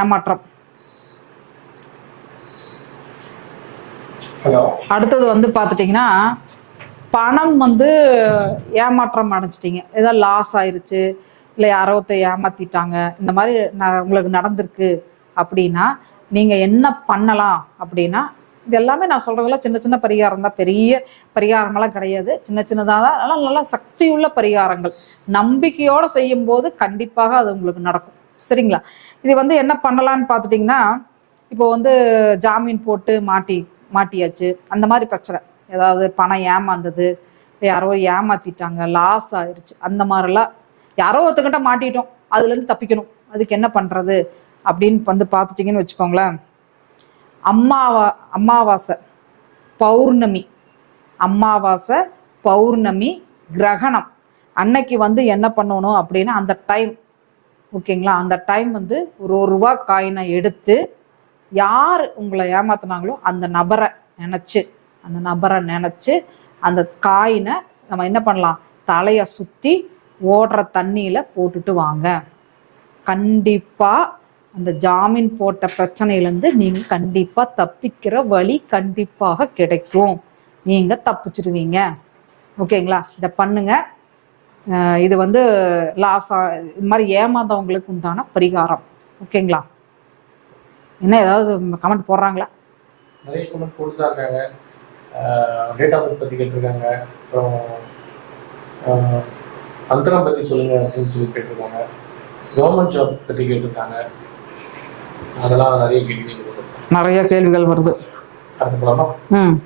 ஏமாற்றம். அடுத்தது வந்து பார்த்துட்டிங்கன்னா பணம் வந்து ஏமாற்றம் அடைஞ்சிட்டிங்க. ஏதோ லாஸ் ஆயிருச்சு இல்லை யாரோ ஒருத்தர் ஏமாத்திட்டாங்க இந்த மாதிரி நான் உங்களுக்கு நடந்திருக்கு அப்படின்னா நீங்கள் என்ன பண்ணலாம் அப்படின்னா இது எல்லாமே நான் சொல்கிறதெல்லாம் சின்ன சின்ன பரிகாரம் தான். பெரிய பரிகாரமெல்லாம் கிடையாது. சின்ன சின்னதாக தான். நல்லா நல்லா சக்தியுள்ள பரிகாரங்கள். நம்பிக்கையோடு செய்யும்போது கண்டிப்பாக அது உங்களுக்கு நடக்கும். சரிங்களா? இது வந்து என்ன பண்ணலான்னு பார்த்துட்டிங்கன்னா இப்போ வந்து ஜாமீன் போட்டு மாட்டி மாட்டியாச்சு. அந்த மாதிரி பிரச்சனை. ஏதாவது பணம் ஏமாந்தது யாரோ ஏமாத்திட்டாங்க லாஸ் ஆயிடுச்சு அந்த மாதிரிலாம் யாரோ ஒருத்தங்கிட்ட மாட்டிட்டோம். அதுலேருந்து தப்பிக்கணும். அதுக்கு என்ன பண்ணுறது அப்படின்னு வந்து பார்த்துட்டிங்கன்னு வச்சுக்கோங்களேன். அம்மாவா அம்மாவாசை பௌர்ணமி. அம்மாவாசை பௌர்ணமி கிரகணம். அன்னைக்கு வந்து என்ன பண்ணணும் அப்படின்னா அந்த டைம் ஓகேங்களா? அந்த டைம் வந்து ஒரு ஒரு ரூபா காயினை எடுத்து யார் உங்களை ஏமாத்தினாங்களோ அந்த நபரை நினச்சி அந்த நபரை நினச்சி அந்த காயினை நம்ம என்ன பண்ணலாம்? தலையை சுற்றி ஓடுற தண்ணியில் போட்டுட்டு வாங்க. கண்டிப்பாக அந்த ஜாமீன் போட்ட பிரச்சனையிலேருந்து நீங்கள் கண்டிப்பாக தப்பிக்கிற வழி கண்டிப்பாக கிடைக்கும். நீங்கள் தப்பிச்சிருவீங்க. ஓகேங்களா? இதை பண்ணுங்கள் இது வந்து லாஸ் இது மாதிரி ஏமாந்தவங்களுக்கு உண்டான பரிகாரம். ஓகேங்களா? என்ன ஏதாவது கமெண்ட் போடுறாங்களா? நிறைய கமெண்ட் தான் இருக்காங்க டேட் ஆஃப் பர்த் பற்றி கேட்டிருக்காங்க. அப்புறம் அந்தரம் பற்றி சொல்லுங்க அப்படின்னு சொல்லி கேட்டிருக்காங்க. கவர்மெண்ட் ஜாப் பற்றி கேட்டிருக்காங்க. அதெல்லாம் நிறைய கேள்வி நிறைய கேள்விகள் வருது. ம்.